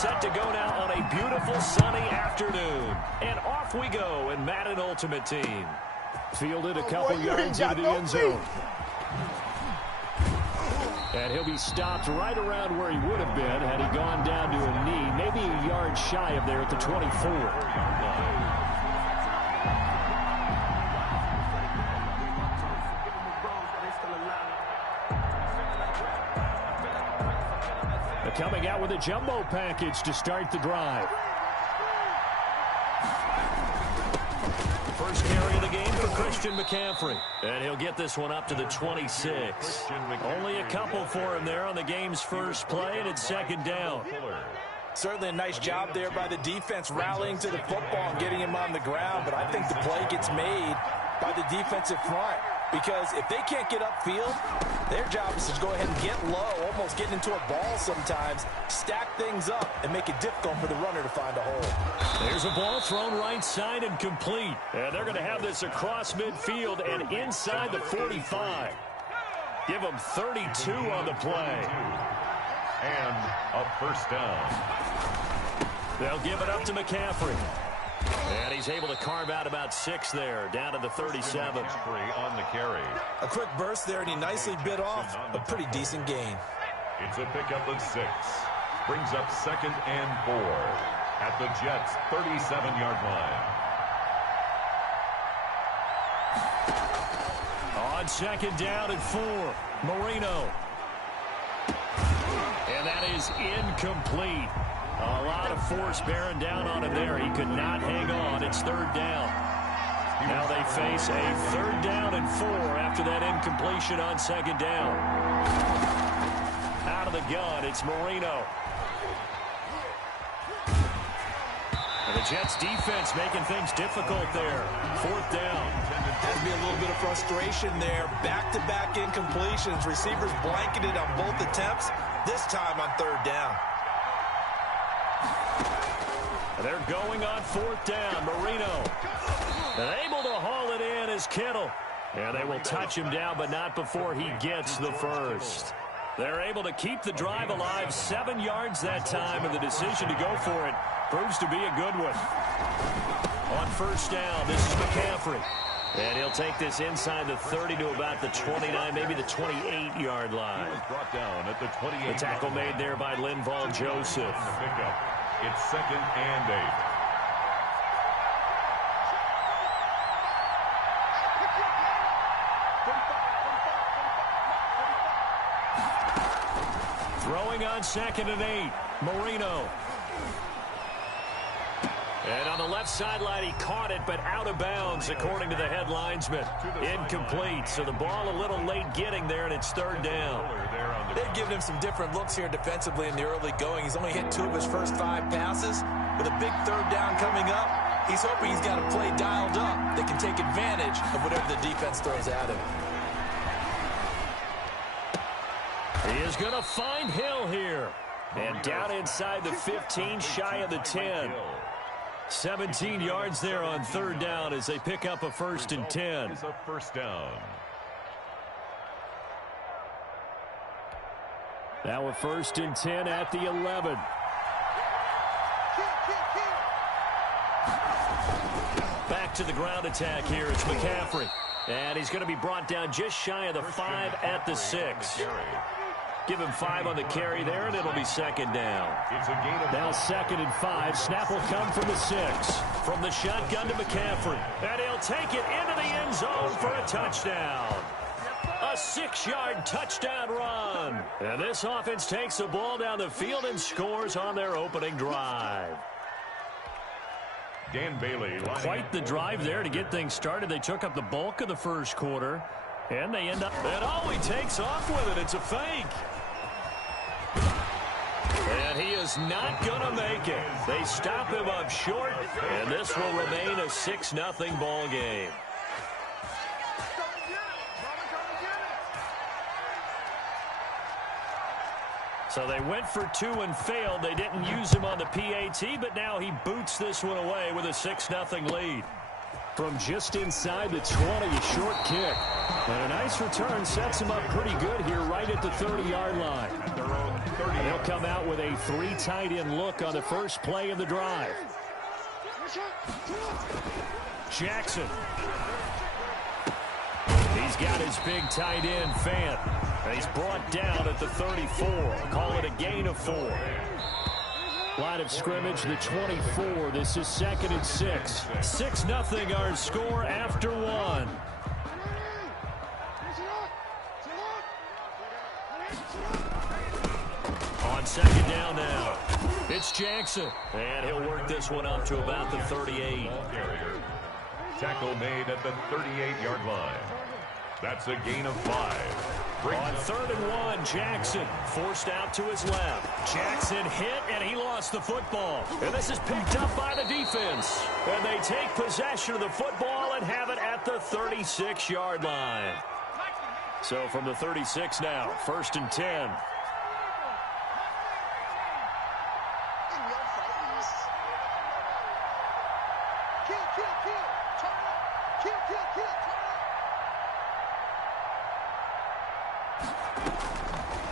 set to go now on a beautiful sunny afternoon. And off we go in Madden Ultimate Team. Fielded a couple yards into the end zone. And he'll be stopped right around where he would have been had he gone down to a knee, maybe a yard shy of there at the 24. Coming out with a jumbo package to start the drive. First carry of the game for Christian McCaffrey. And he'll get this one up to the 26. Only a couple for him there on the game's first play, and it's second down. Certainly a nice job there by the defense rallying to the football and getting him on the ground, but I think the play gets made by the defensive front. Because if they can't get upfield, their job is to go ahead and get low, almost getting into a ball sometimes, stack things up, and make it difficult for the runner to find a hole. There's a ball thrown right side and complete. And they're going to have this across midfield and inside the 45. Give them 32 on the play. And a first down. They'll give it up to McCaffrey. And he's able to carve out about 6 there, down to the 37. On the carry. A quick burst there, and he nicely bit off a pretty decent gain. It's a pickup of 6. Brings up 2nd and 4 at the Jets' 37-yard line. On 2nd down and 4, Marino. And that is incomplete. A lot of force bearing down on him there. He could not hang on. It's 3rd down. Now they face a 3rd down and 4 after that incompletion on 2nd down. Out of the gun, it's Marino. And the Jets defense making things difficult there. 4th down. Has to be a little bit of frustration there. Back-to-back incompletions. Receivers blanketed on both attempts. This time on 3rd down. They're going on 4th down. Marino. And able to haul it in is Kittle. And they will touch him down, but not before he gets the first. They're able to keep the drive alive. 7 yards that time, and the decision to go for it proves to be a good one. On 1st down, this is McCaffrey. And he'll take this inside the 30 to about the 29, maybe the 28-yard line. Brought down at the 28. The tackle made there by Linval Joseph. It's 2nd and 8. Throwing on 2nd and 8, Marino. And on the left sideline, he caught it, but out of bounds, according to the head linesman. Incomplete, so the ball a little late getting there, and it's 3rd down. They've given him some different looks here defensively in the early going. He's only hit 2 of his first 5 passes. With a big 3rd down coming up, he's hoping he's got a play dialed up that can take advantage of whatever the defense throws at him. He is going to find Hill here. And down inside the 15, shy of the 10. 17 yards there on 3rd down as they pick up a 1st and 10. It's a 1st down. Now a 1st and 10 at the 11. Back to the ground attack here. It's McCaffrey. And he's going to be brought down just shy of the 5 at the 6. Give him 5 on the carry there, and it'll be 2nd down. Now 2nd and 5. Snap will come from the 6. From the shotgun to McCaffrey. And he'll take it into the end zone for a touchdown. A 6-yard touchdown run. And this offense takes the ball down the field and scores on their opening drive. Dan Bailey. Quite the drive there to get things started. They took up the bulk of the first quarter. And they end up, and oh, he takes off with it. It's a fake. And he is not going to make it. They stop him up short, and this will remain a 6-0 ball game. So they went for 2 and failed. They didn't use him on the PAT, but now he boots this one away with a 6-0 lead. From just inside the 20, a short kick. And a nice return sets him up pretty good here right at the 30-yard line. At their own And they'll come out with a 3 tight end look on the first play of the drive. Jackson. He's got his big tight end, Fant. And he's brought down at the 34. Call it a gain of 4. Line of scrimmage, the 24. This is 2nd and 6. 6-0 our score after 1. On 2nd down now. It's Jackson. And he'll work this one up to about the 38. Tackle made at the 38-yard line. That's a gain of 5. On 3rd and 1, Jackson forced out to his left. Jackson hit, and he lost the football. And this is picked up by the defense. And they take possession of the football and have it at the 36-yard line. So from the 36 now, 1st and 10.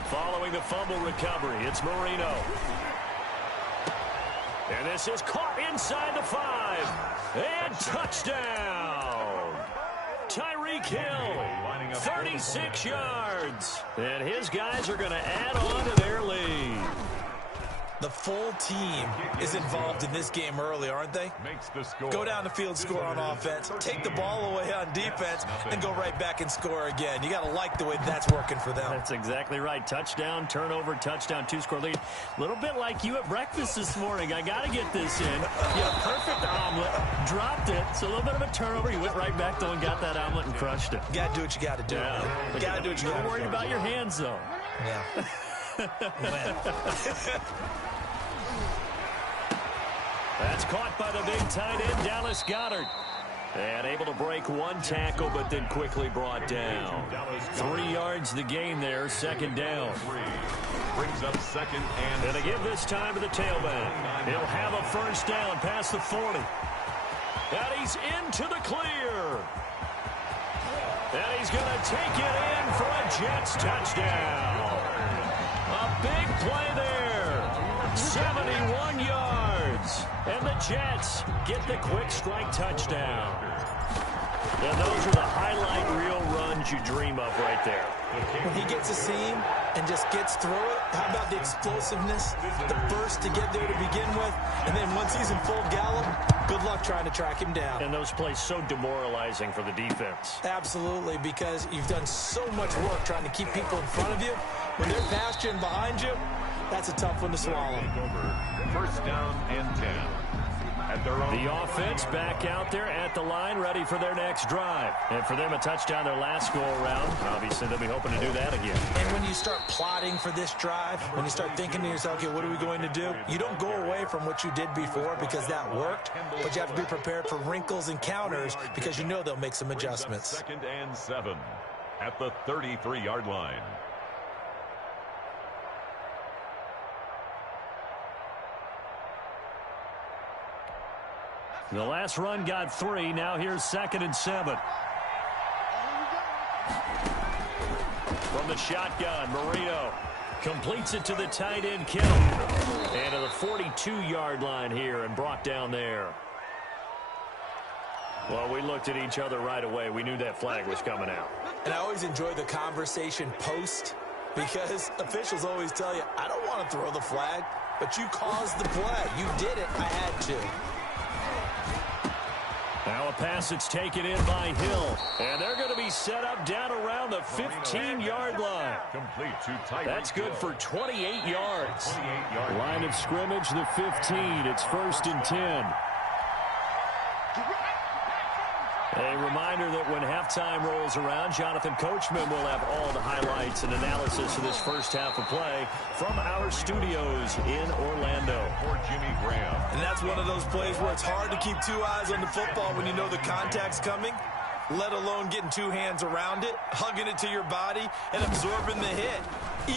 Following the fumble recovery, it's Marino. And this is caught inside the 5. And touchdown! Tyreek Hill, 36 yards. And his guys are going to add on to their lead. The full team is involved in this game early, aren't they? Go down the field, score on offense, take the ball away on defense, and go right back and score again. You got to like the way that's working for them. That's exactly right. Touchdown, turnover, touchdown, 2-score lead. A little bit like you at breakfast this morning. I got to get this in. Yeah, perfect omelet. Dropped it. So a little bit of a turnover. You went right back, though, and got that omelet and crushed it. You got to do what you got to do. Yeah. You got to do what you got to do. Don't worry about your hands, though. Yeah. That's caught by the big tight end, Dallas Goedert. And able to break 1 tackle, but then quickly brought down. 3 yards the gain there, 2nd down. Brings up 2nd and they give this time to the tailback. He'll have a 1st down past the 40. And he's into the clear. And he's going to take it in for a Jets touchdown. A big play there. 71 yards. And the Jets get the quick strike touchdown. And those are the highlight reel runs you dream of right there. When he gets a seam and just gets through it, how about the explosiveness, the burst to get there to begin with, and then once he's in full gallop, good luck trying to track him down. And those plays so demoralizing for the defense. Absolutely, because you've done so much work trying to keep people in front of you. When they're past you and behind you, that's a tough one to swallow. 1st down and 10. At their own. The offense back out there at the line, ready for their next drive. And for them, a touchdown their last go-around. Obviously, they'll be hoping to do that again. And when you start plotting for this drive, when you start thinking to yourself, okay, what are we going to do? You don't go away from what you did before because that worked, but you have to be prepared for wrinkles and counters because you know they'll make some adjustments. 2nd and 7 at the 33-yard line. The last run got 3. Now here's 2nd and 7. From the shotgun, Marino completes it to the tight end, Kittle. And to the 42-yard line here and brought down there. Well, we looked at each other right away. We knew that flag was coming out. And I always enjoy the conversation post because officials always tell you, I don't want to throw the flag, but you caused the play. You did it. I had to. Now a pass that's taken in by Hill. And they're going to be set up down around the 15-yard line. Complete to Tyreek. That's good for 28 yards. 28-yard Line of scrimmage, the 15. It's 1st and 10. A reminder that when halftime rolls around, Jonathan Coachman will have all the highlights and analysis of this first half of play from our studios in Orlando. for Jimmy Graham. And that's one of those plays where it's hard to keep 2 eyes on the football when you know the contact's coming, let alone getting 2 hands around it, hugging it to your body, and absorbing the hit.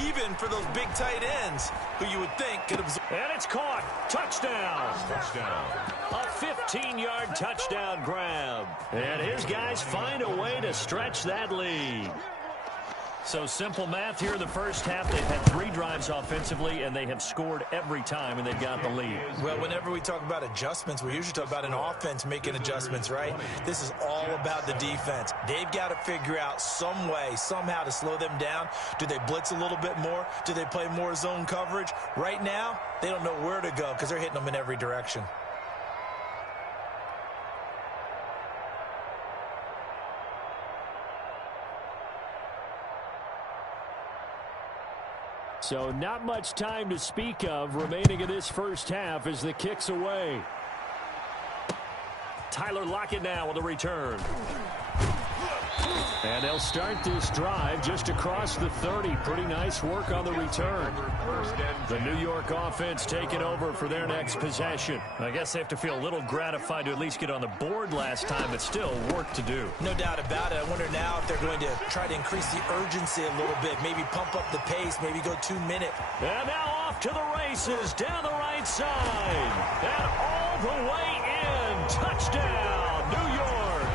Even for those big tight ends who you would think could absorb. And it's caught. Touchdown. Touchdown. A 15-yard touchdown grab. And his guys find a way to stretch that lead. So simple math here in the first half. They've had 3 drives offensively, and they have scored every time, and they've got the lead. Well, whenever we talk about adjustments, we usually talk about an offense making adjustments, right? This is all about the defense. They've got to figure out some way, somehow to slow them down. Do they blitz a little bit more? Do they play more zone coverage? Right now, they don't know where to go because they're hitting them in every direction. So not much time to speak of remaining in this first half as the kick's away. Tyler Lockett now with a return. And they'll start this drive just across the 30. Pretty nice work on the return. The New York offense taking over for their next possession. I guess they have to feel a little gratified to at least get on the board last time, but still work to do. No doubt about it. I wonder now if they're going to try to increase the urgency a little bit, maybe pump up the pace, maybe go 2 minute. And now off to the races down the right side. And all the way in. Touchdown, New York.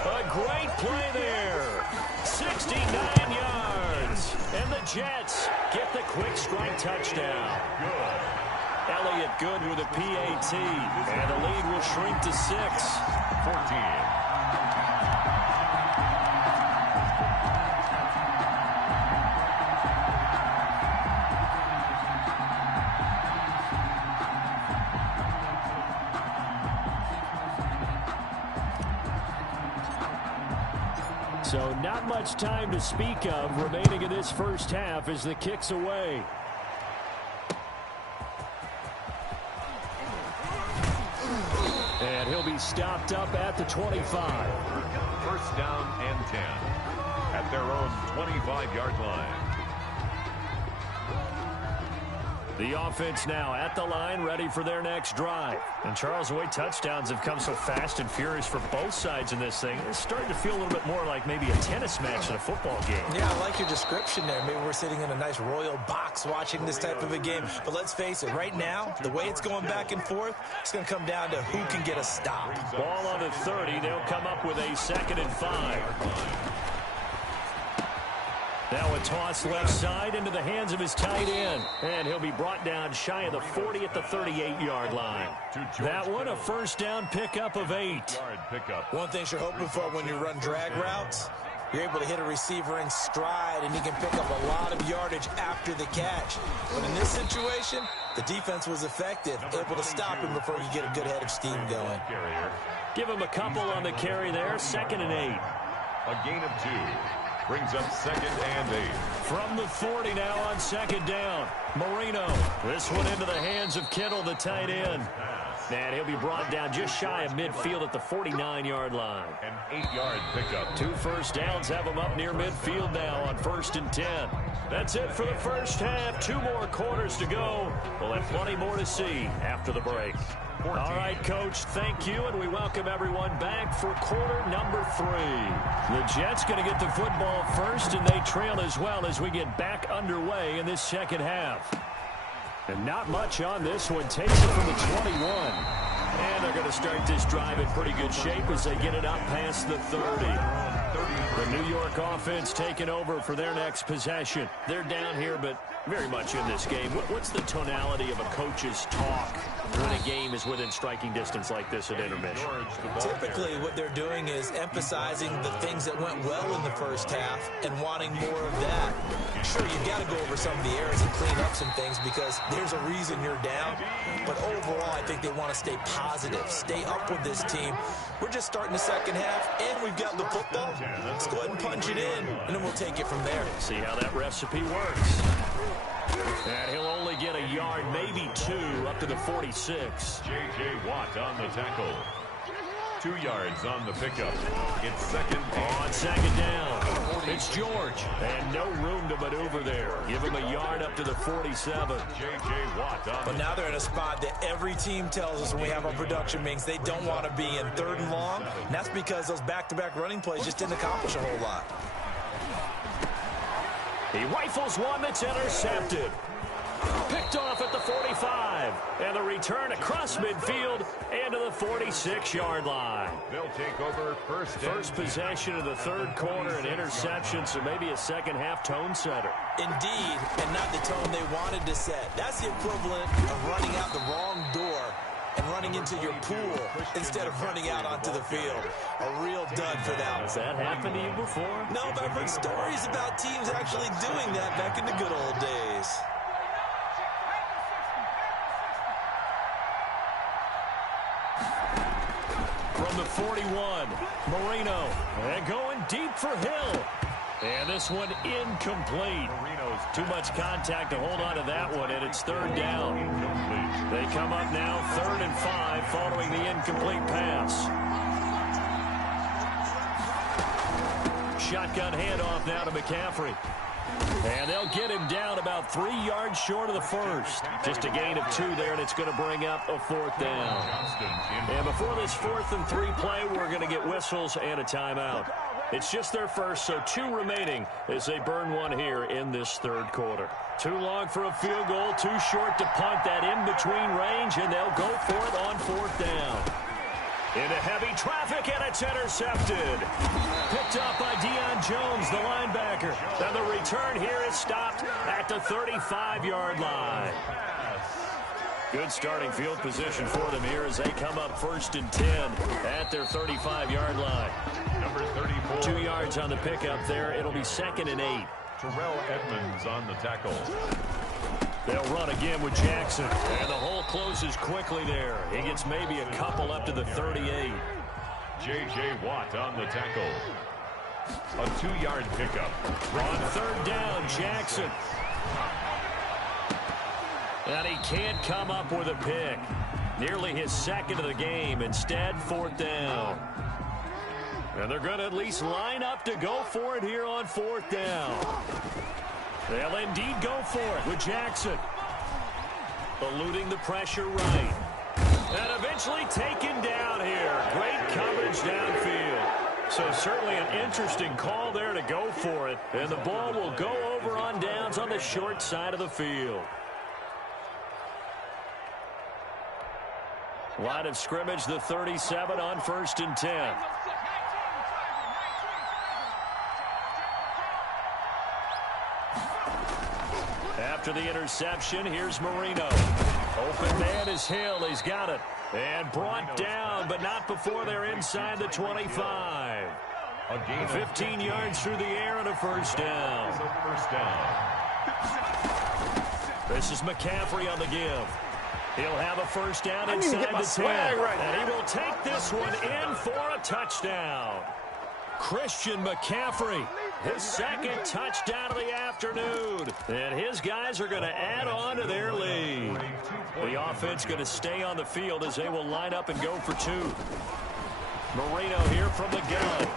A great play there. 69 yards. And the Jets get the quick strike touchdown. Elliott Good with a PAT. And the lead will shrink to 6. 14. So not much time to speak of remaining in this first half as the kick's away. And he'll be stopped up at the 25. First down and 10 at their own 25-yard line. The offense now at the line, ready for their next drive. And Charles, the way touchdowns have come so fast and furious for both sides in this thing, it's starting to feel a little bit more like maybe a tennis match in a football game. Yeah, I like your description there. Maybe we're sitting in a nice royal box watching this type of a game. But let's face it, right now, the way it's going back and forth, it's going to come down to who can get a stop. Ball on the 30. They'll come up with a 2nd and 5. Now a toss left side into the hands of his tight end. And he'll be brought down shy of the 40 at the 38-yard line. That one a first down pickup of 8. One thing you're hoping for when you run drag routes, you're able to hit a receiver in stride, and he can pick up a lot of yardage after the catch. But in this situation, the defense was effective, able to stop him before you get a good head of steam going. Give him a couple on the carry there, 2nd and 8. A gain of 2. Brings up 2nd and 8. From the 40 now on 2nd down. Marino. This one into the hands of Kittle, the tight end. And he'll be brought down just shy of midfield at the 49-yard line. An 8-yard pickup. 2 first downs have him up near midfield now on 1st and 10. That's it for the first half. 2 more quarters to go. We'll have plenty more to see after the break. 14. All right, Coach, thank you, and we welcome everyone back for quarter number 3. The Jets going to get the football first, and they trail as well as we get back underway in this second half. And not much on this one. Takes it from the 21. And they're going to start this drive in pretty good shape as they get it up past the 30. The New York offense taking over for their next possession. They're down here, but very much in this game. What's the tonality of a coach's talk when a game is within striking distance like this at intermission? Typically, what they're doing is emphasizing the things that went well in the first half and wanting more of that. Sure, you've got to go over some of the errors and clean up some things because there's a reason you're down. But overall, I think they want to stay positive, stay up with this team. We're just starting the second half, and we've got the football. Let's go ahead and punch it in, and then we'll take it from there. See how that recipe works. And he'll only get a yard, maybe 2, up to the 46. J.J. Watt on the tackle. 2 yards on the pickup. It's 2nd on 2nd down. It's George. And no room to maneuver there. Give him a yard up to the 47. J.J. Watt on But now they're in a spot that every team tells us when we have our production meetings they don't want to be in 3rd and long. And that's because those back-to-back running plays just didn't accomplish a whole lot. He rifles one that's intercepted. Picked off at the 45. And the return across midfield and to the 46-yard line. They'll take over First possession of the third quarter, an interception, so maybe a second-half tone setter. Indeed, and not the tone they wanted to set. That's the equivalent of running out the wrong door and running into your pool instead of running out onto the field. A real dud for that. Has that happened to you before? No, but I've heard stories about teams actually doing that back in the good old days. From the 41, Marino, and going deep for Hill. And this one incomplete. Too much contact to hold on to that one, and it's third down. They come up now 3rd and 5 following the incomplete pass. Shotgun handoff now to McCaffrey. And they'll get him down about 3 yards short of the first. Just a gain of 2 there, and it's going to bring up a 4th down. And before this 4th and 3 play, we're going to get whistles and a timeout. It's just their first, so 2 remaining as they burn one here in this third quarter. Too long for a field goal, too short to punt that in-between range, and they'll go for it on 4th down. Into heavy traffic, and it's intercepted. Picked up by Deion Jones, the linebacker. And the return here is stopped at the 35-yard line. Good starting field position for them here as they come up 1st and 10 at their 35-yard line. Number 34. 2 yards on the pickup there. It'll be 2nd and 8. Terrell Edmonds on the tackle. They'll run again with Jackson. And the hole closes quickly there. He gets maybe a couple up to the 38. J.J. Watt on the tackle. A 2-yard pickup. On 3rd down, Jackson. And he can't come up with a pick. Nearly his 2nd of the game. Instead, 4th down. And they're going to at least line up to go for it here on 4th down. They'll indeed go for it with Jackson. Eluding the pressure right. And eventually taken down here. Great coverage downfield. So certainly an interesting call there to go for it. And the ball will go over on downs on the short side of the field. Line of scrimmage, the 37 on 1st and 10. After the interception, here's Marino. Open man is Hill. He's got it. And brought down, but not before they're inside the 25. 15 yards through the air and a 1st down. This is McCaffrey on the give. He'll have a 1st down inside the 10. And he will take this one in for a touchdown. Christian McCaffrey, his 2nd touchdown of the afternoon. And his guys are going to add on to their lead. The offense going to stay on the field as they will line up and go for 2. Marino here from the gun.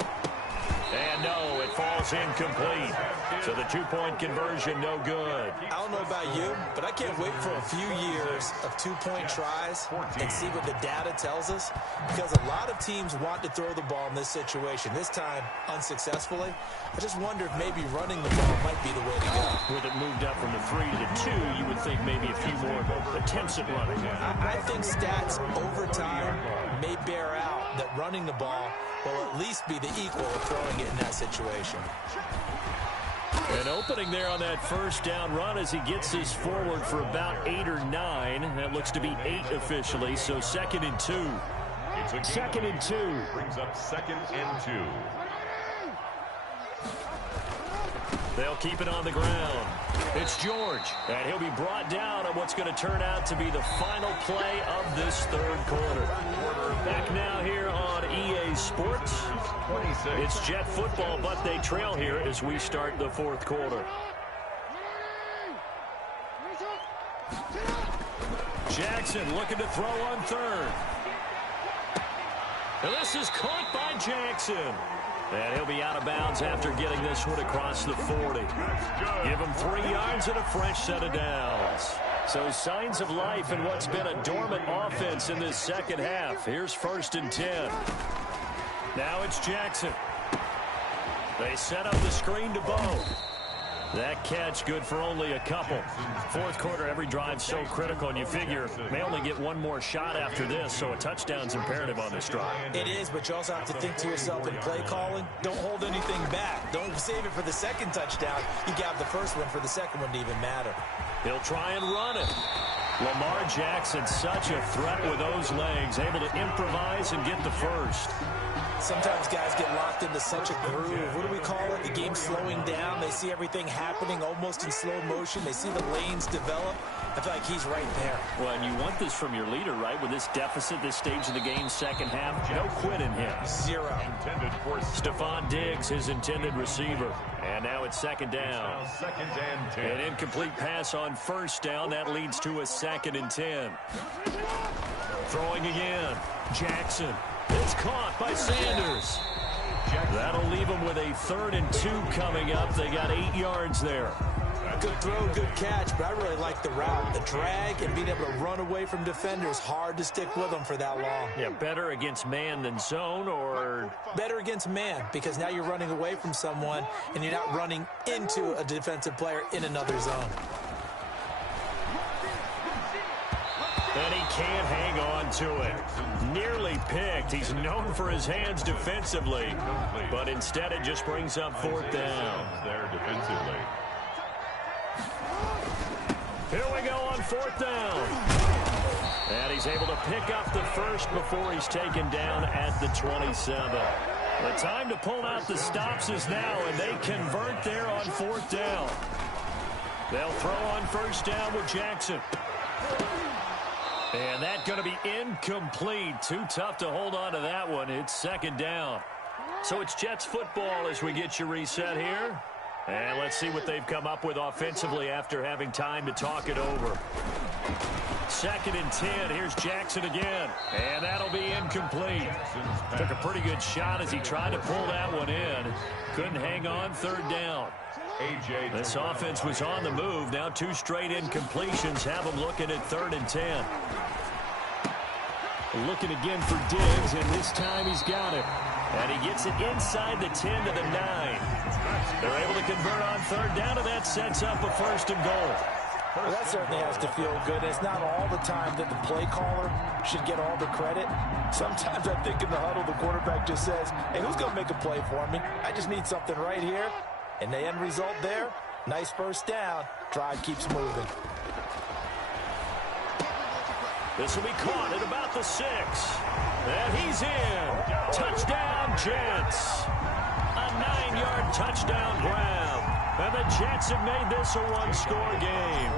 And no, it falls incomplete. So the 2-point conversion, no good. I don't know about you, but I can't wait for a few years of 2-point tries and see what the data tells us. Because a lot of teams want to throw the ball in this situation. This time, unsuccessfully. I just wonder if maybe running the ball might be the way to go. With it moved up from the 3 to the 2, you would think maybe a few more attempts at running. I think stats over time may bear out that running the ball will at least be the equal of throwing it in that situation. An opening there on that 1st down run as he gets this forward for about 8 or 9. That looks to be 8 officially, so 2nd and 2. 2nd and 2. Brings up 2nd and 2. They'll keep it on the ground. It's George, and he'll be brought down on what's going to turn out to be the final play of this third quarter. Back now here on EA Sports. It's Jet football, but they trail here as we start the 4th quarter. Jackson looking to throw on 3rd. And this is caught by Jackson. And he'll be out of bounds after getting this one across the 40. Give him 3 yards and a fresh set of downs. So signs of life in what's been a dormant offense in this second half. Here's 1st and 10. Now it's Jackson. They set up the screen to Bo. That catch good for only a couple. Fourth quarter, every drive's so critical, and you figure may only get one more shot after this, so a touchdown's imperative on this drive. It is, but you also have to think to yourself in play calling, don't hold anything back. Don't save it for the second touchdown. You got the first one for the second one to even matter. He'll try and run it. Lamar Jackson, such a threat with those legs, able to improvise and get the first. Sometimes guys get locked into such a groove. What do we call it? The game's slowing down. They see everything happening almost in slow motion. They see the lanes develop. I feel like he's right there. Well, and you want this from your leader, right? With this deficit, this stage of the game, second half, no quit in him. Zero. Stephon Diggs, his intended receiver. And now it's second down. Second and 10. An incomplete pass on first down. That leads to a 2nd and 10. Throwing again. Jackson. It's caught by Sanders. That'll leave them with a 3rd and 2 coming up. They got 8 yards there. Good throw, good catch, but I really like the route. The drag and being able to run away from defenders, hard to stick with them for that long. Yeah, better against man than zone, or? Better against man, because now you're running away from someone and you're not running into a defensive player in another zone. And he can't hang on to it. Nearly picked. He's known for his hands defensively, but instead it just brings up 4th down. There defensively. Here we go on 4th down. And he's able to pick up the first before he's taken down at the 27. The time to pull out the stops is now, and they convert there on 4th down. They'll throw on first down with Jackson. And that's going to be incomplete. Too tough to hold on to that one. It's 2nd down. So it's Jets football as we get you reset here. And let's see what they've come up with offensively after having time to talk it over. 2nd and 10. Here's Jackson again. And that'll be incomplete. Took a pretty good shot as he tried to pull that one in. Couldn't hang on. 3rd down. This offense was on the move. Now 2 straight incompletions have them looking at 3rd and 10. Looking again for Diggs, and this time he's got it. And he gets it inside the 10 to the 9. They're able to convert on 3rd down, and that sets up a 1st and goal. Well, that certainly has to feel good. It's not all the time that the play caller should get all the credit. Sometimes I think in the huddle, the quarterback just says, hey, who's going to make a play for me? I just need something right here. And the end result there, nice 1st down. Drive keeps moving. This will be caught at about the 6. And he's in. Touchdown, Jets. A 9-yard touchdown grab. And the Jets have made this a 1-score game.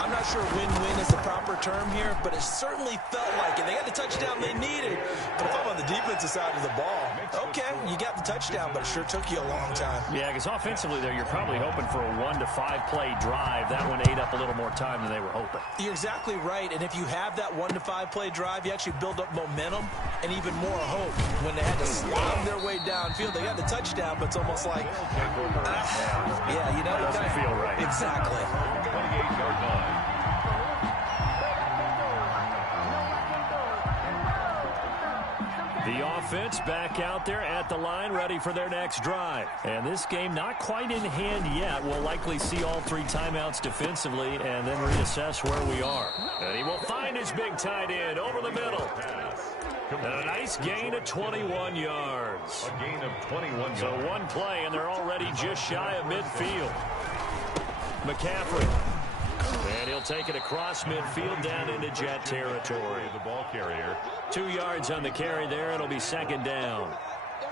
I'm not sure win-win is the proper term here, but it certainly felt like it. They got the touchdown they needed. But if I'm on the defensive side of the ball, okay, you got the touchdown, but it sure took you a long time. Yeah, because offensively there, you're probably hoping for a 1 to 5 play drive. That one ate up a little more time than they were hoping. You're exactly right, and if you have that 1 to 5 play drive, you actually build up momentum and even more hope. When they had to slob their way downfield, they got the touchdown, but it's almost like, yeah, you know, it doesn't feel right. Exactly. 28-yard line. The offense back out there at the line, ready for their next drive. And this game not quite in hand yet. We'll likely see all 3 timeouts defensively and then reassess where we are. And he will find his big tight end over the middle. And a nice gain of 21 yards. A gain of 21 yards. So 1 play, and they're already just shy of midfield. McCaffrey. And he'll take it across midfield down into Jet territory. The ball carrier. 2 yards on the carry there. It'll be 2nd down.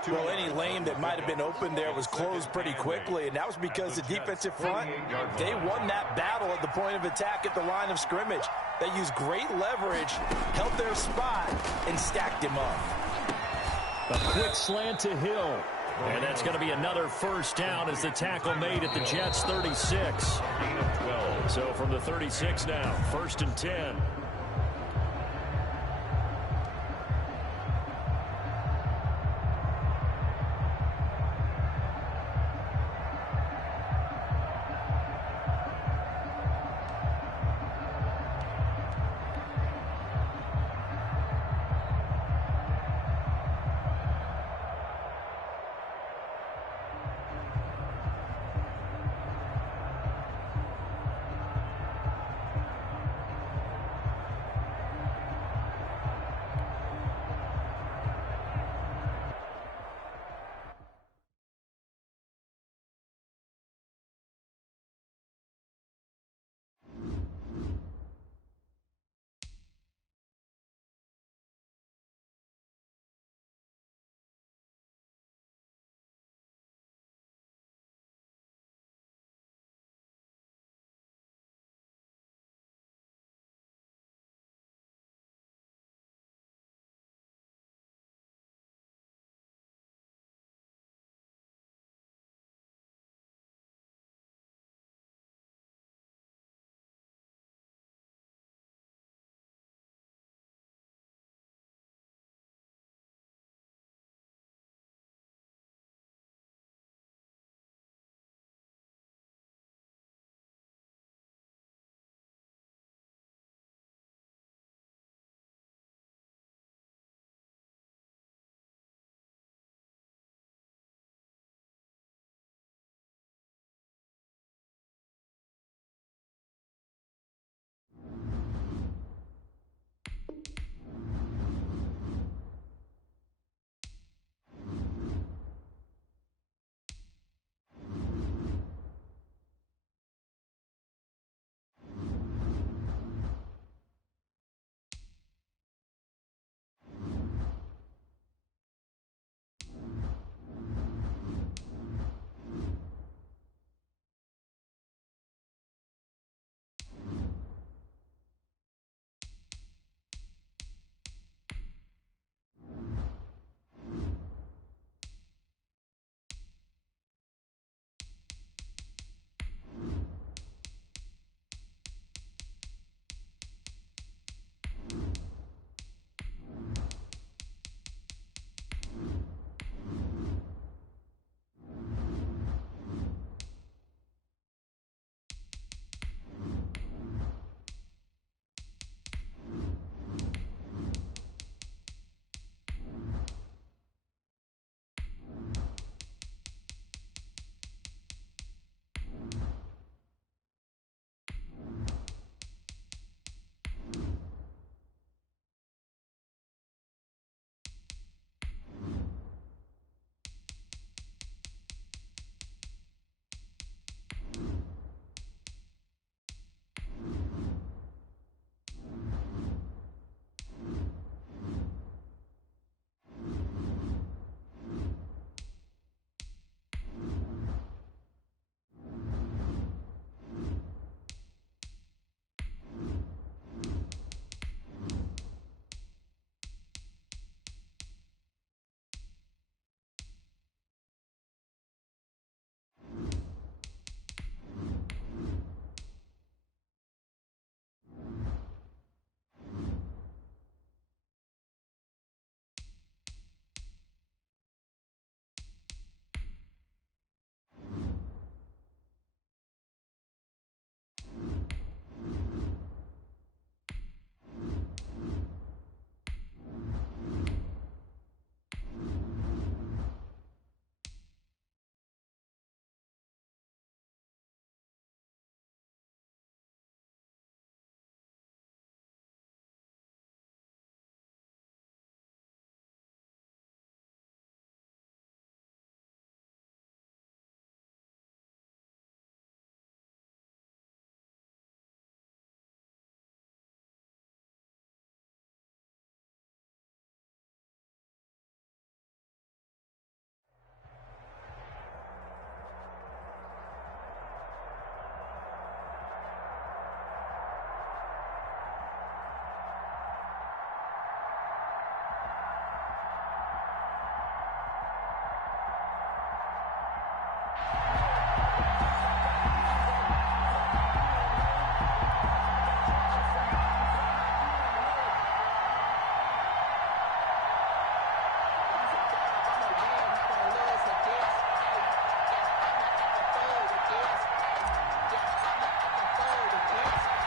Well, any lane that might have been open there was closed pretty quickly, and that was because the defensive front, they won that battle at the point of attack at the line of scrimmage. They used great leverage, held their spot, and stacked him up. A quick slant to Hill. And that's going to be another 1st down as the tackle made at the Jets' 36. So from the 36 now, 1st and 10.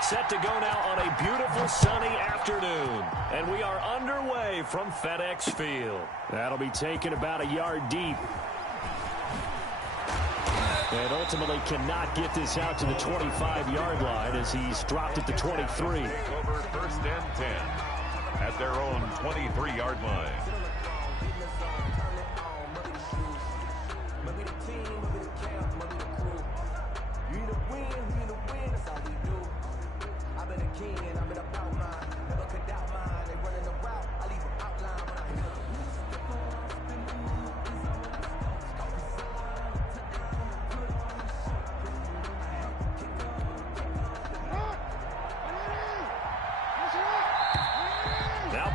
Set to go now on a beautiful sunny afternoon. And we are underway from FedEx Field. That'll be taken about a yard deep. And ultimately cannot get this out to the 25-yard line as he's dropped at the 23. Over first and 10 at their own 23-yard line.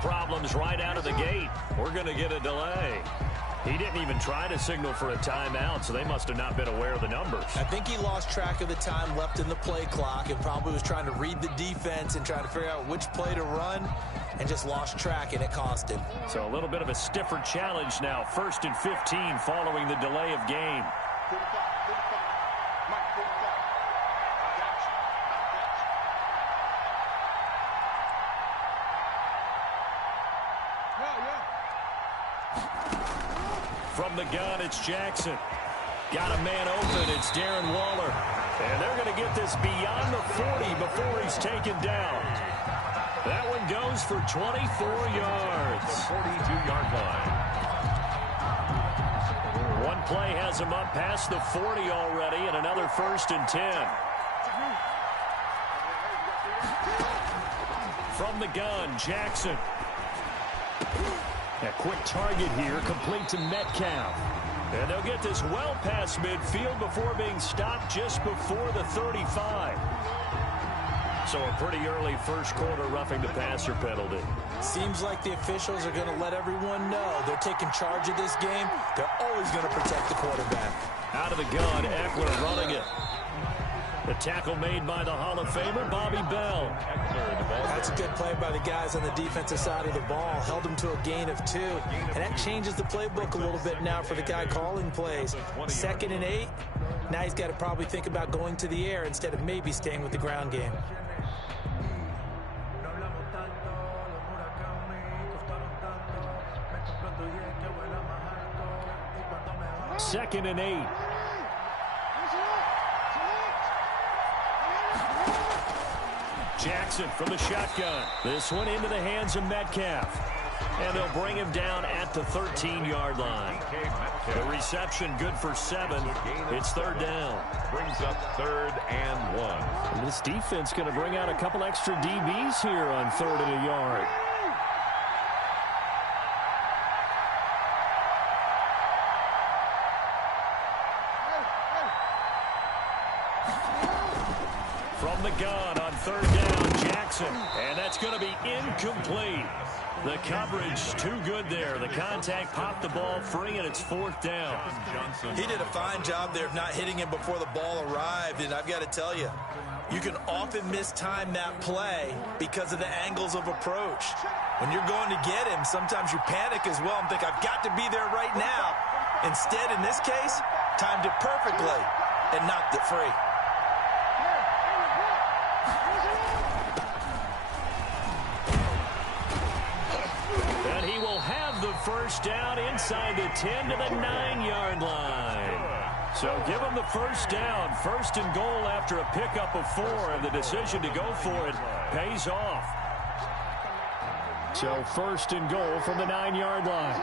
Problems right out of the gate. We're going to get a delay. He didn't even try to signal for a timeout, so they must have not been aware of the numbers. I think he lost track of the time left in the play clock and probably was trying to read the defense and trying to figure out which play to run and just lost track, and it cost him. So a little bit of a stiffer challenge now. 1st and 15 following the delay of game. From the gun, it's Jackson. Got a man open. It's Darren Waller. And they're going to get this beyond the 40 before he's taken down. That one goes for 24 yards. 42-yard line. One play has him up past the 40 already, and another 1st and 10. From the gun, Jackson. A quick target here, complete to Metcalf. And they'll get this well past midfield before being stopped just before the 35. So a pretty early first quarter roughing the passer penalty. Seems like the officials are going to let everyone know they're taking charge of this game. They're always going to protect the quarterback. Out of the gun, Eckler running it. The tackle made by the Hall of Famer, Bobby Bell. That's a good play by the guys on the defensive side of the ball. Held him to a gain of 2. And that changes the playbook a little bit now for the guy calling plays. 2nd and 8. Now he's got to probably think about going to the air instead of maybe staying with the ground game. Second and 8. Jackson from the shotgun. This one into the hands of Metcalf. And they'll bring him down at the 13-yard line. The reception good for 7. It's 3rd down. Brings up 3rd and 1. And this defense going to bring out a couple extra DBs here on 3rd and a yard. From the gun on 3rd down, Jackson. And that's going to be incomplete. The coverage too good there. The contact popped the ball free, and it's 4th down. He did a fine job there of not hitting him before the ball arrived. And I've got to tell you, you can often mistime that play because of the angles of approach. When you're going to get him, sometimes you panic as well and think, I've got to be there right now. Instead, in this case, timed it perfectly and knocked it free. And he will have the first down inside the 10 to the 9-yard line. So give him the first down. 1st and goal after a pickup of 4, and the decision to go for it pays off. So 1st and goal from the 9-yard line.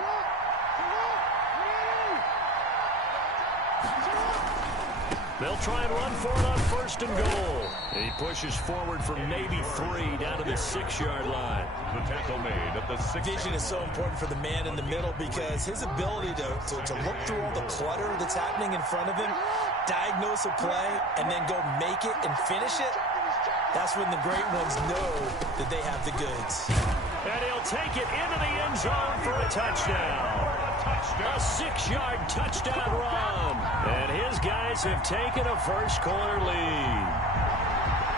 They'll try and run for it on 1st and goal. And he pushes forward from maybe 3 down to the 6-yard line. The tackle made at the 6. Vision is so important for the man in the middle because his ability to look through all the clutter that's happening in front of him, diagnose a play, and then go make it and finish it, that's when the great ones know that they have the goods. And he'll take it into the end zone for a touchdown. A 6-yard touchdown run. And his guys have taken a first quarter lead.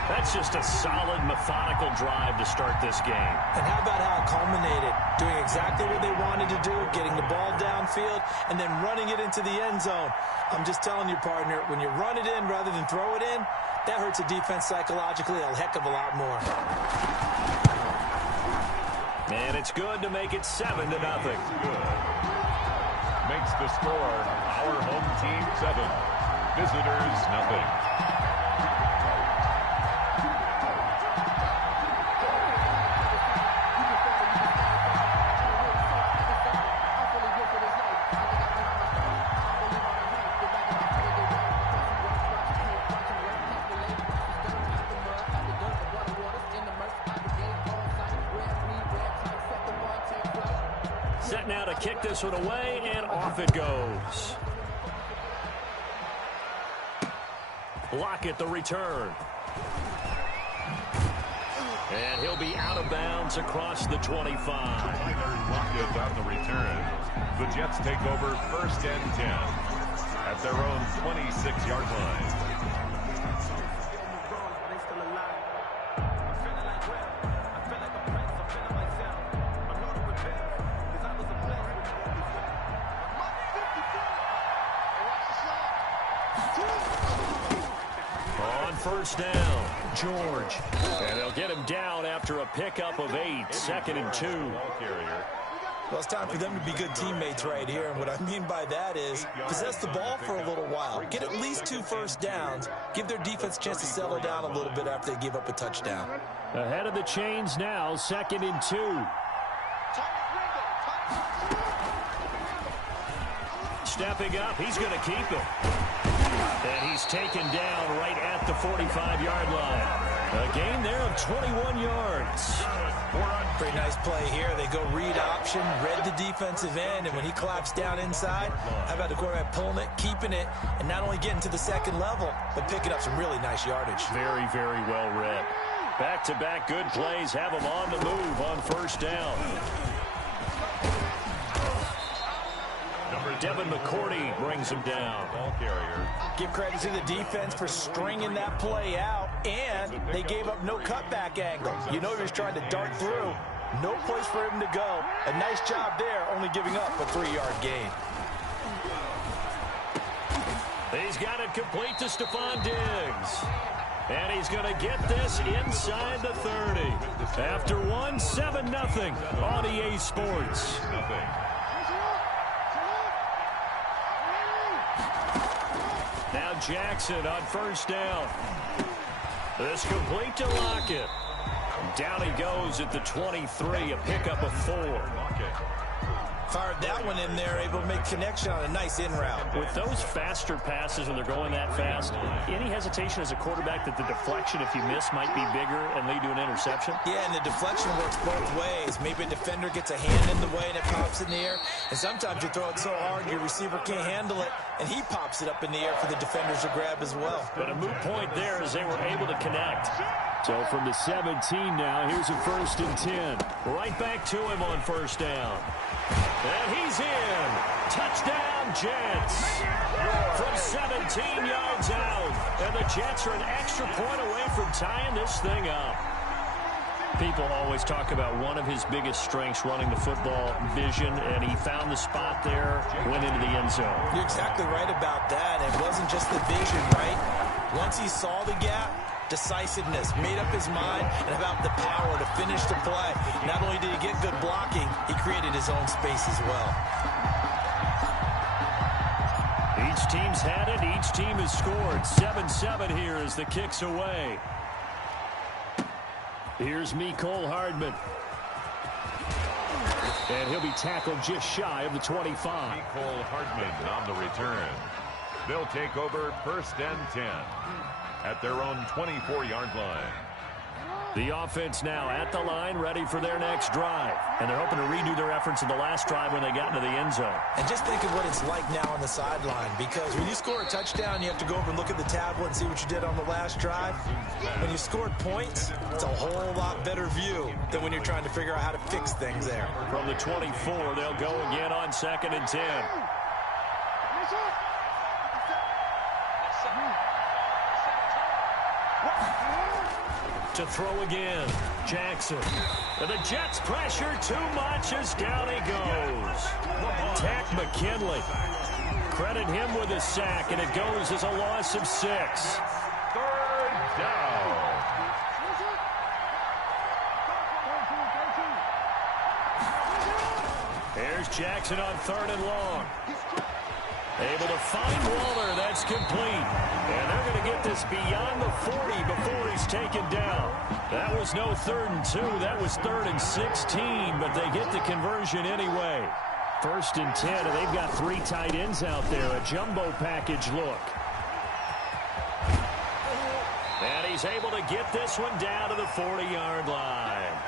That's just a solid, methodical drive to start this game. And how about how it culminated? Doing exactly what they wanted to do, getting the ball downfield, and then running it into the end zone. I'm just telling you, partner, when you run it in rather than throw it in, That hurts a defense psychologically a heck of a lot more. And it's good to make it 7-0. Good. Makes the score our home team 7, visitors nothing. Set now to kick this one away, and off it goes. Lockett the return. And he'll be out of bounds across the 25. Lockett on the return. The Jets take over 1st and 10 at their own 26-yard line. On 1st down, George. And they'll get him down after a pickup of 8, 2nd and 2. Well, it's time for them to be good teammates right here. And what I mean by that is possess the ball for a little while. Get at least 2 first downs. Give their defense a chance to settle down a little bit after they give up a touchdown. Ahead of the chains now, 2nd and 2. Stepping up, he's going to keep it. And he's taken down right at the 45-yard line. A gain there of 21 yards. Pretty nice play here. They go read option, read the defensive end, and when he claps down inside, how about the quarterback pulling it, keeping it, and not only getting to the second level, but picking up some really nice yardage. Very, very well read. Back-to-back good plays have him on the move on 1st down. Devin McCourty brings him down. Ball carrier. Give credit to the defense for stringing that play out, and they gave up no cutback angle. You know he was trying to dart through. No place for him to go. A nice job there, only giving up a 3-yard gain. He's got it complete to Stephon Diggs. And he's going to get this inside the 30. After one, 7-0 on EA Sports. Now Jackson on 1st down. This complete to Lockett. Down he goes at the 23, a pickup of 4. Fired that one in there, able to make connection on a nice in route. With those faster passes when they're going that fast, any hesitation as a quarterback that the deflection, if you miss, might be bigger and lead to an interception? Yeah, and the deflection works both ways. Maybe a defender gets a hand in the way and it pops in the air. And sometimes you throw it so hard your receiver can't handle it, and he pops it up in the air for the defenders to grab as well. But a moot point there as they were able to connect. So from the 17 now, here's a 1st and 10. Right back to him on 1st down. And he's in. Touchdown, Jets. From 17 yards out. And the Jets are an extra point away from tying this thing up. People always talk about one of his biggest strengths, running the football, vision, and he found the spot there, went into the end zone. You're exactly right about that. It wasn't just the vision, right? Once he saw the gap, decisiveness, made up his mind, and about the power to finish the play. Not only did he get good blocking, he created his own space as well. Each team's had it. Each team has scored. 7-7 here as the kick's away. Here's Mecole Hardman. And he'll be tackled just shy of the 25. Mecole Hardman on the return. They'll take over 1st and 10 at their own 24-yard line. The offense now at the line, ready for their next drive. And they're hoping to redo their efforts in the last drive when they got into the end zone. And just think of what it's like now on the sideline, because when you score a touchdown, you have to go over and look at the tablet and see what you did on the last drive. When you scored points, it's a whole lot better view than when you're trying to figure out how to fix things there. From the 24, they'll go again on 2nd and 10. To throw again, Jackson. And the Jets pressure too much as down he goes. Tack McKinley. Credit him with a sack, and it goes as a loss of 6. 3rd down. Here's Jackson on 3rd and long. Able to find Waller. That's complete. And they're going to get this beyond the 40 before he's taken down. That was no 3rd and 2. That was 3rd and 16, but they get the conversion anyway. 1st and 10, and they've got 3 tight ends out there. A jumbo package look. And he's able to get this one down to the 40-yard line.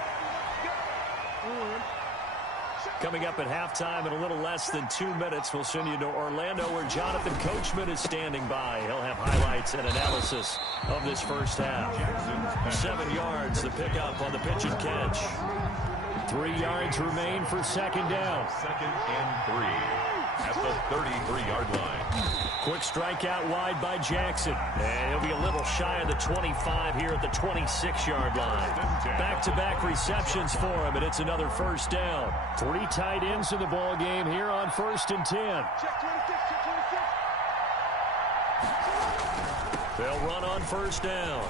Coming up at halftime in a little less than 2 minutes, we'll send you to Orlando where Jonathan Coachman is standing by. He'll have highlights and analysis of this first half. 7 yards, the pickup on the pitch and catch. 3 yards remain for 2nd down. 2nd and 3 at the 33-yard line. Quick strike out wide by Jackson. And he'll be a little shy of the 25 here at the 26-yard line. Back-to-back receptions for him, and it's another 1st down. 3 tight ends in the ball game here on 1st and 10. They'll run on 1st down.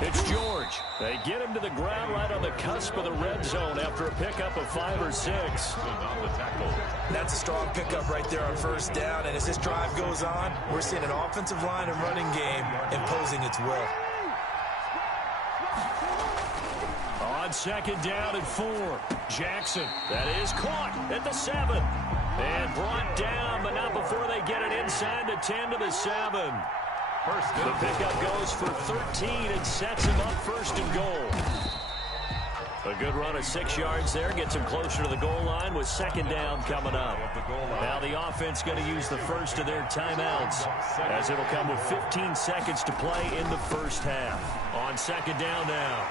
It's George. They get him to the ground right on the cusp of the red zone after a pickup of 5 or 6. That's a strong pickup right there on 1st down. And as this drive goes on, we're seeing an offensive line and running game imposing its will. On 2nd down and 4. Jackson. That is caught at the 7. And brought down, but not before they get it inside the 10 to the 7. The pickup goes for 13 and sets him up 1st and goal. A good run of 6 yards there. Gets him closer to the goal line with 2nd down coming up. Now the offense going to use the first of their timeouts as it'll come with 15 seconds to play in the first half. On 2nd down now.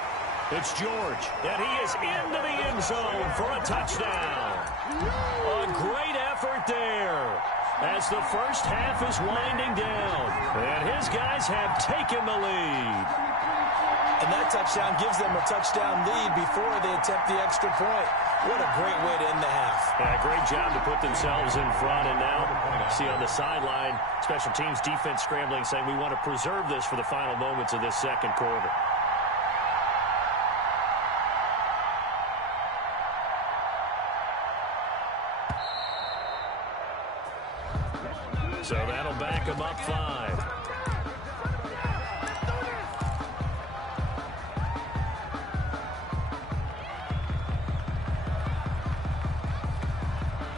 It's George. And he is into the end zone for a touchdown. A great effort there as the first half is winding down. And his guys have taken the lead. And that touchdown gives them a touchdown lead before they attempt the extra point. What a great way to end the half. Yeah, great job to put themselves in front. And now, see on the sideline, special teams defense scrambling, saying we want to preserve this for the final moments of this 2nd quarter. So that'll back him up 5.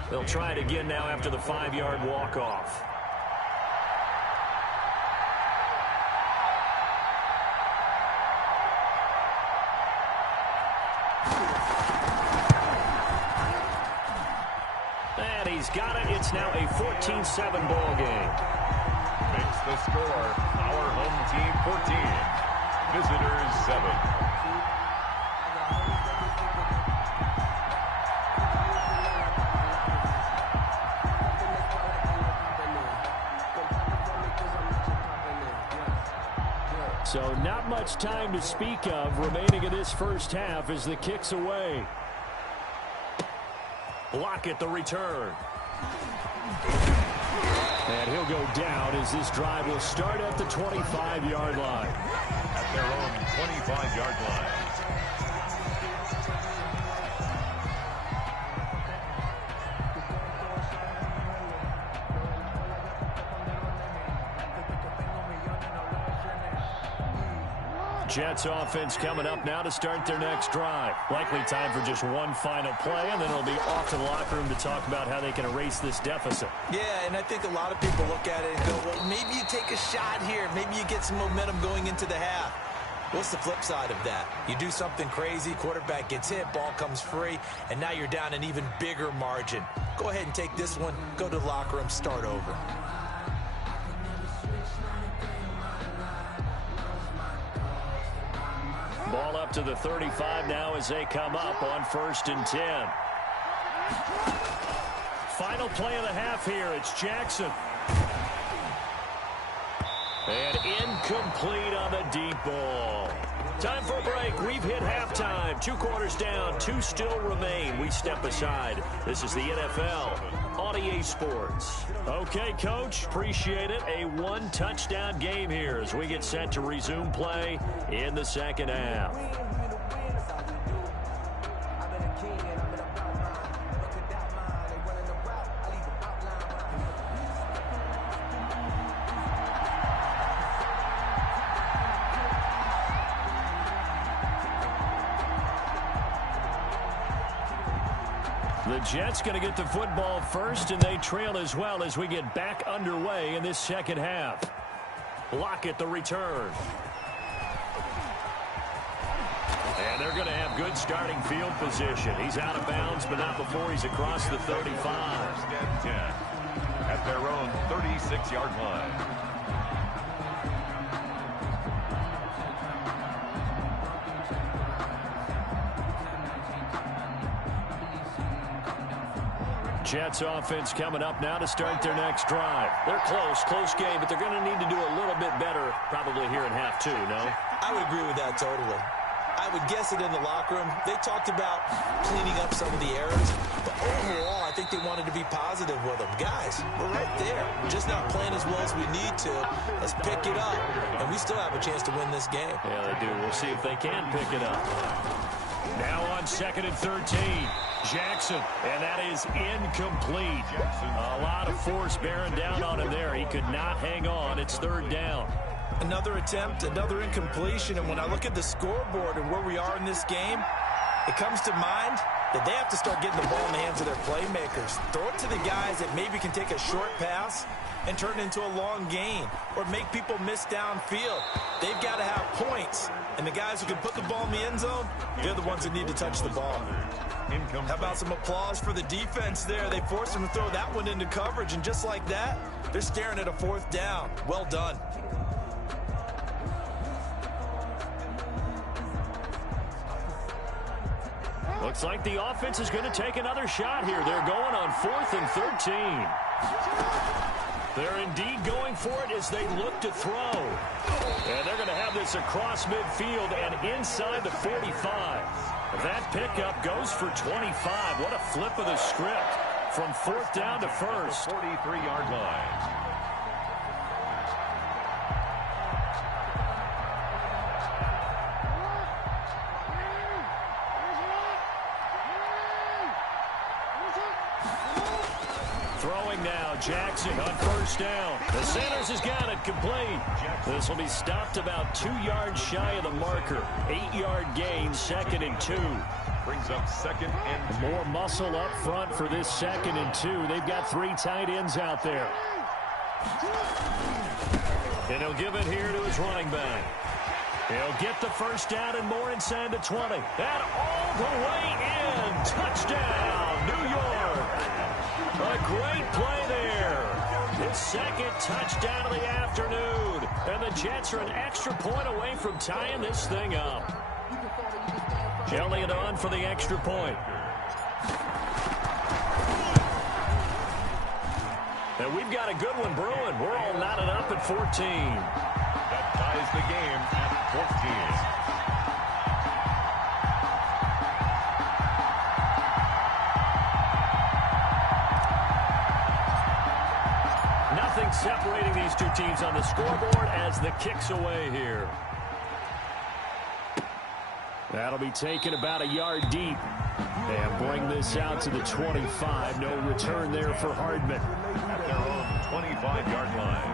They'll try it again now after the 5-yard walk-off. And he's got it. It's now a 14-7 ball game. Makes the score our home team 14, visitors 7. So not much time to speak of remaining in this first half as the kick's away. Block at the return. And he'll go down as this drive will start at the 25-yard line. At their own 25-yard line. Jets offense coming up now to start their next drive. Likely time for just one final play, and then it'll be off to the locker room to talk about how they can erase this deficit. Yeah, and I think a lot of people look at it and go, well, maybe you take a shot here. Maybe you get some momentum going into the half. What's the flip side of that? You do something crazy, quarterback gets hit, ball comes free, and now you're down an even bigger margin. Go ahead and take this one, go to the locker room, start over. Ball up to the 35 now as they come up on 1st and 10. Final play of the half here. It's Jackson. And incomplete on the deep ball. Time for a break. We've hit halftime. 2 quarters down. 2 still remain. We step aside. This is the NFL on EA Sports. Okay, Coach. Appreciate it. A 1-touchdown game here as we get set to resume play in the second half. The Jets going to get the football first, and they trail as well as we get back underway in this second half. Lockett the return. And they're going to have good starting field position. He's out of bounds, but not before he's across the 35. First and 10 at their own 36-yard line. Jets offense coming up now to start their next drive. They're close game, but they're going to need to do a little bit better probably here in half 2, no? I would agree with that totally. I would guess it in the locker room. They talked about cleaning up some of the errors, but overall, I think they wanted to be positive with them. Guys, we're right there. Just not playing as well as we need to. Let's pick it up, and we still have a chance to win this game. Yeah, they do. We'll see if they can pick it up. Now on 2nd and 13. Jackson, and that is incomplete. A lot of force bearing down on him there. He could not hang on. It's 3rd down. Another attempt, another incompletion, and when I look at the scoreboard and where we are in this game, it comes to mind that they have to start getting the ball in the hands of their playmakers. Throw it to the guys that maybe can take a short pass and turn it into a long gain or make people miss downfield. They've got to have points, and the guys who can put the ball in the end zone, they're the ones that need to touch the ball. How about some applause for the defense there? They forced them to throw that one into coverage, and just like that, they're staring at a 4th down. Well done. Looks like the offense is going to take another shot here. They're going on 4th and 13. They're indeed going for it as they look to throw. And they're going to have this across midfield and inside the 45. That pickup goes for 25. What a flip of the script from 4th down to 1st. 43-yard line. Throwing now, Jackson on 1st down. The centers has got it complete. This will be stopped about 2 yards shy of the marker. 8-yard gain, 2nd and 2. Brings up 2nd and 2. More muscle up front for this 2nd and 2. They've got 3 tight ends out there. And he'll give it here to his running back. He'll get the 1st down and more inside the 20. And all the way in. Touchdown, New York. A great play there. His 2nd touchdown of the afternoon. And the Jets are an extra point away from tying this thing up. Elliott on for the extra point. And we've got a good one brewing. We're all knotted up at 14. That ties the game at 14. Nothing separating these two teams on the scoreboard as the kick's away here. That'll be taken about a yard deep. And bring this out to the 25. No return there for Hardman. At their own 25-yard line.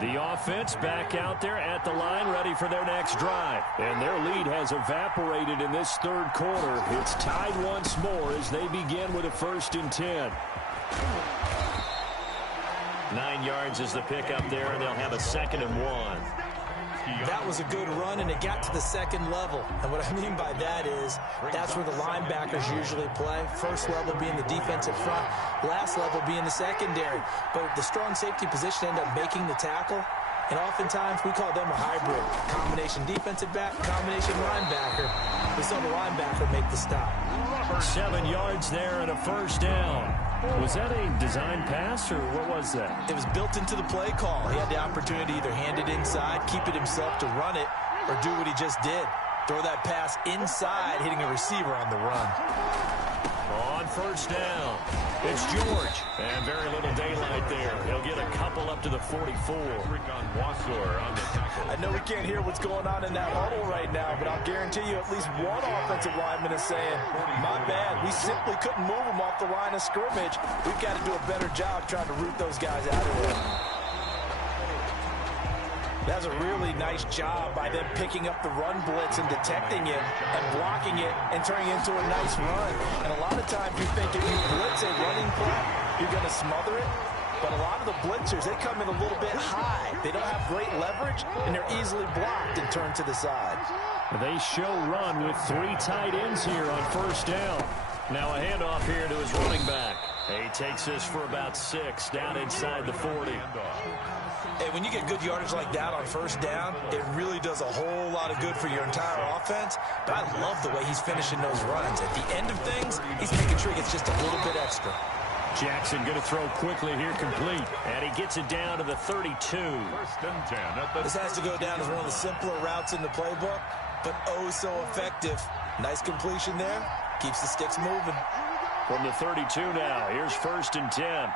The offense back out there at the line, ready for their next drive. And their lead has evaporated in this 3rd quarter. It's tied once more as they begin with a 1st and 10. 9 yards is the pickup there, and they'll have a 2nd and 1. That was a good run, and it got to the second level. And what I mean by that is that's where the linebackers usually play. First level being the defensive front, last level being the secondary. But the strong safety position ended up making the tackle. And oftentimes we call them a hybrid. Combination defensive back, combination linebacker. We saw the linebacker make the stop. 7 yards there and a first down. Was that a design pass, or what was that? It was built into the play call. He had the opportunity to either hand it inside, keep it himself to run it, or do what he just did. Throw that pass inside, hitting a receiver on the run. On first down, it's George. And very little daylight there. He'll get a couple up to the 44. I know we can't hear what's going on in that huddle right now, but I'll guarantee you at least one offensive lineman is saying, my bad, we simply couldn't move them off the line of scrimmage. We've got to do a better job trying to root those guys out of there. That's a really nice job by them picking up the run blitz and detecting it and blocking it and turning it into a nice run. And a lot of times you think if you blitz a running play, you're going to smother it. But a lot of the blitzers, they come in a little bit high. They don't have great leverage, and they're easily blocked and turned to the side. They show run with 3 tight ends here on first down. Now a handoff here to his running back. He takes this for about 6 down inside the 40. Hey, when you get good yardage like that on first down, it really does a whole lot of good for your entire offense. But I love the way he's finishing those runs. At the end of things, he's making sure he gets just a little bit extra. Jackson going to throw quickly here, complete. And he gets it down to the 32. This has to go down as one of the simpler routes in the playbook, but oh so effective. Nice completion there. Keeps the sticks moving. From the 32 now, here's 1st and 10.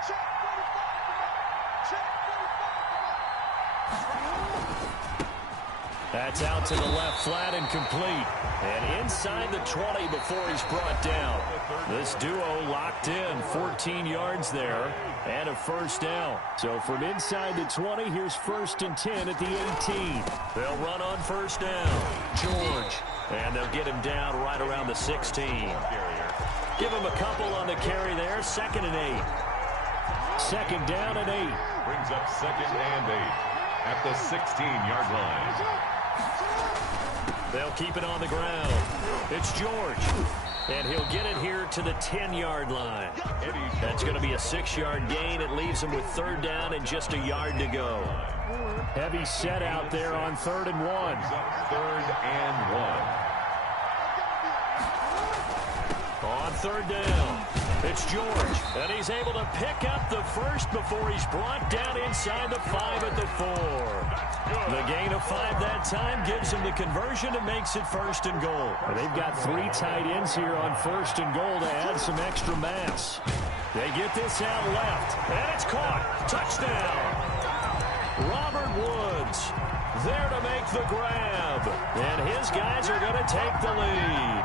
That's out to the left, flat and complete. And inside the 20 before he's brought down. This duo locked in, 14 yards there, and a first down. So from inside the 20, here's 1st and 10 at the 18. They'll run on first down. George. And they'll get him down right around the 16. Give him a couple on the carry there, 2nd and 8. 2nd down and 8. Brings up 2nd and 8 at the 16-yard line. They'll keep it on the ground. It's George. And he'll get it here to the 10-yard line. That's going to be a 6-yard gain. It leaves him with 3rd down and just a yard to go. Heavy set out there on 3rd and 1. 3rd and 1. On 3rd down, it's George. And he's able to pick up the first before he's brought down inside the 5 at the 4. The gain of 5 that time gives him the conversion and makes it 1st and goal. And they've got 3 tight ends here on 1st and goal to add some extra mass. They get this out left, and it's caught. Touchdown. Robert Woods there to make the grab. And his guys are going to take the lead.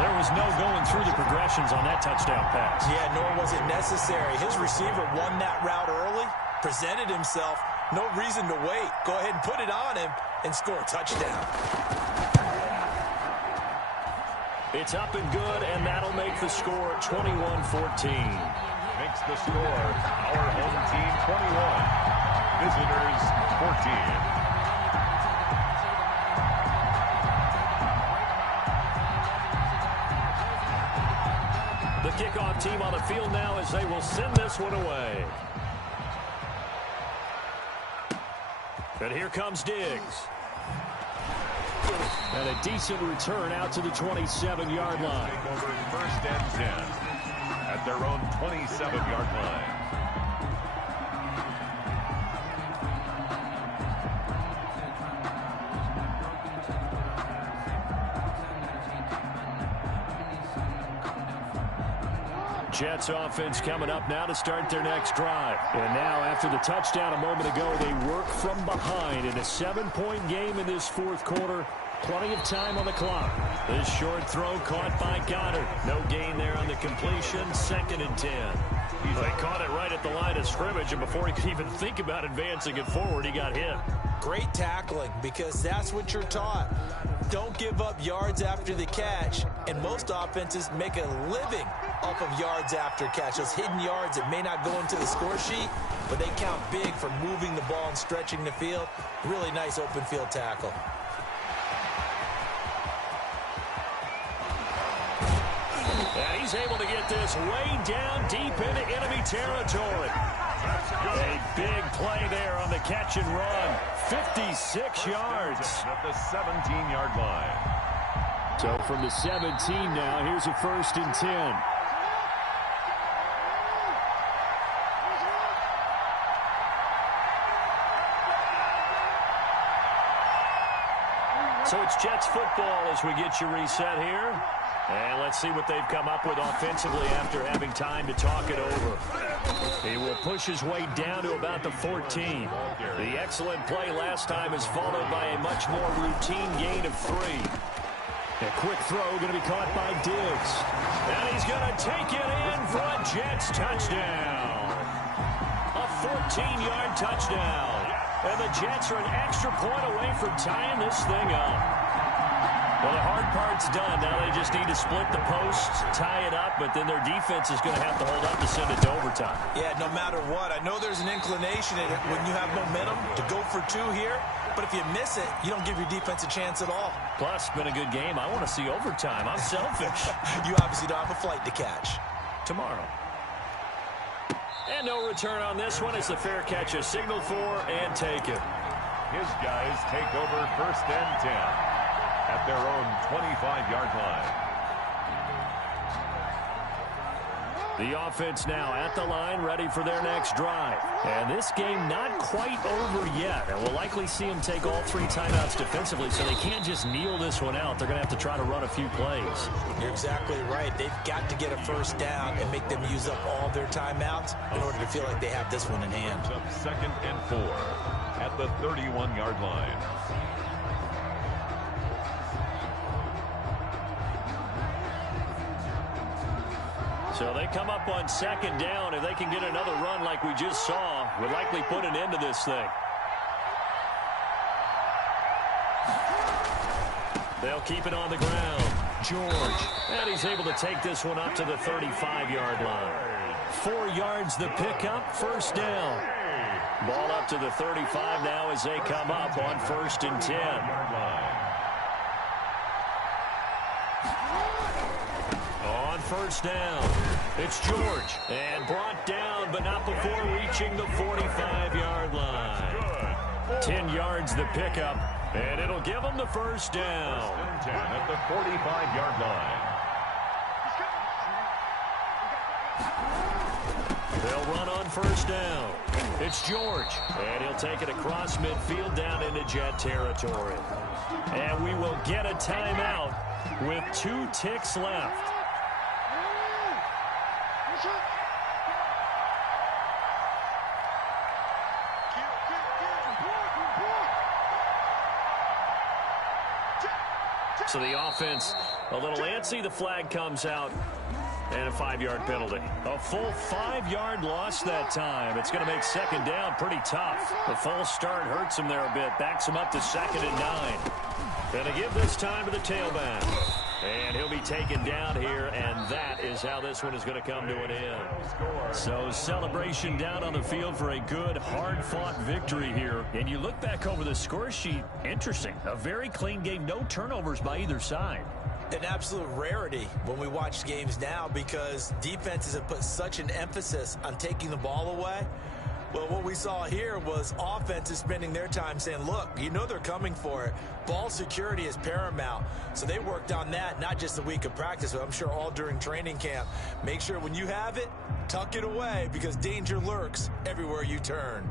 There was no going through the progressions on that touchdown pass. Yeah, nor was it necessary. His receiver won that route early, presented himself, no reason to wait. Go ahead and put it on him and score a touchdown. It's up and good, and that'll make the score 21-14. Makes the score our home team 21, visitors 14. The kickoff team on the field now as they will send this one away. And here comes Diggs. And a decent return out to the 27-yard line. Over 1st and 10 at their own 27-yard line. Jets offense coming up now to start their next drive. And now after the touchdown a moment ago, they work from behind in a 7-point game in this 4th quarter. Plenty of time on the clock. This short throw caught by Goddard. No gain there on the completion. 2nd and 10. They caught it right at the line of scrimmage, and before he could even think about advancing it forward, he got hit. Great tackling, because that's what you're taught. Don't give up yards after the catch, and most offenses make a living off of yards after catch. Those hidden yards that may not go into the score sheet, but they count big for moving the ball and stretching the field. Really nice open field tackle. And he's able to get this way down deep into enemy territory. A big play there on the catch and run. 56 yards. At the 17-yard line. So from the 17 now, here's a 1st and 10. So it's Jets football as we get you reset here. And let's see what they've come up with offensively after having time to talk it over. He will push his way down to about the 14. The excellent play last time is followed by a much more routine gain of 3. A quick throw going to be caught by Diggs. And he's going to take it in for a Jets touchdown. A 14-yard touchdown. And the Jets are an extra point away from tying this thing up. Well, the hard part's done. Now they just need to split the posts, tie it up, but then their defense is going to have to hold up to send it to overtime. Yeah, no matter what. I know there's an inclination in it when you have momentum to go for 2 here, but if you miss it, you don't give your defense a chance at all. Plus, it's been a good game. I want to see overtime. I'm selfish. You obviously don't have a flight to catch. Tomorrow. And no return on this one. It's the fair catch, a signal for, and take it. His guys take over 1st and 10. At their own 25-yard line. The offense now at the line, ready for their next drive. And this game not quite over yet. And we'll likely see them take all 3 timeouts defensively, so they can't just kneel this one out. They're going to have to try to run a few plays. You're exactly right. They've got to get a 1st down and make them use up all their timeouts in order to feel like they have this one in hand. 2nd and 4 at the 31-yard line. So they come up on 2nd down. If they can get another run like we just saw, would likely put an end to this thing. They'll keep it on the ground. George. And he's able to take this one up to the 35-yard line. 4 yards the pickup, 1st down. Ball up to the 35 now as they come up on 1st and 10. On 1st down, it's George. And brought down, but not before reaching the 45-yard line. 10 yards the pickup, and it'll give them the 1st down. 10 at the 45-yard line. They'll run on 1st down. It's George, and he'll take it across midfield down into Jet territory. And we will get a timeout with 2 ticks left. So the offense a little antsy. The flag comes out. And a 5-yard penalty. A full 5-yard loss that time. It's going to make 2nd down pretty tough. The false start hurts him there a bit. Backs him up to 2nd and 9. Going to give this time to the tailback. And he'll be taken down here, and that is how this one is going to come to an end. So celebration down on the field for a good, hard-fought victory here. And you look back over the score sheet, interesting. A very clean game, no turnovers by either side. An absolute rarity when we watch games now because defenses have put such an emphasis on taking the ball away. Well, what we saw here was offenses spending their time saying, look, you know they're coming for it. Ball security is paramount. So they worked on that, not just a week of practice, but I'm sure all during training camp. Make sure when you have it, tuck it away because danger lurks everywhere you turn.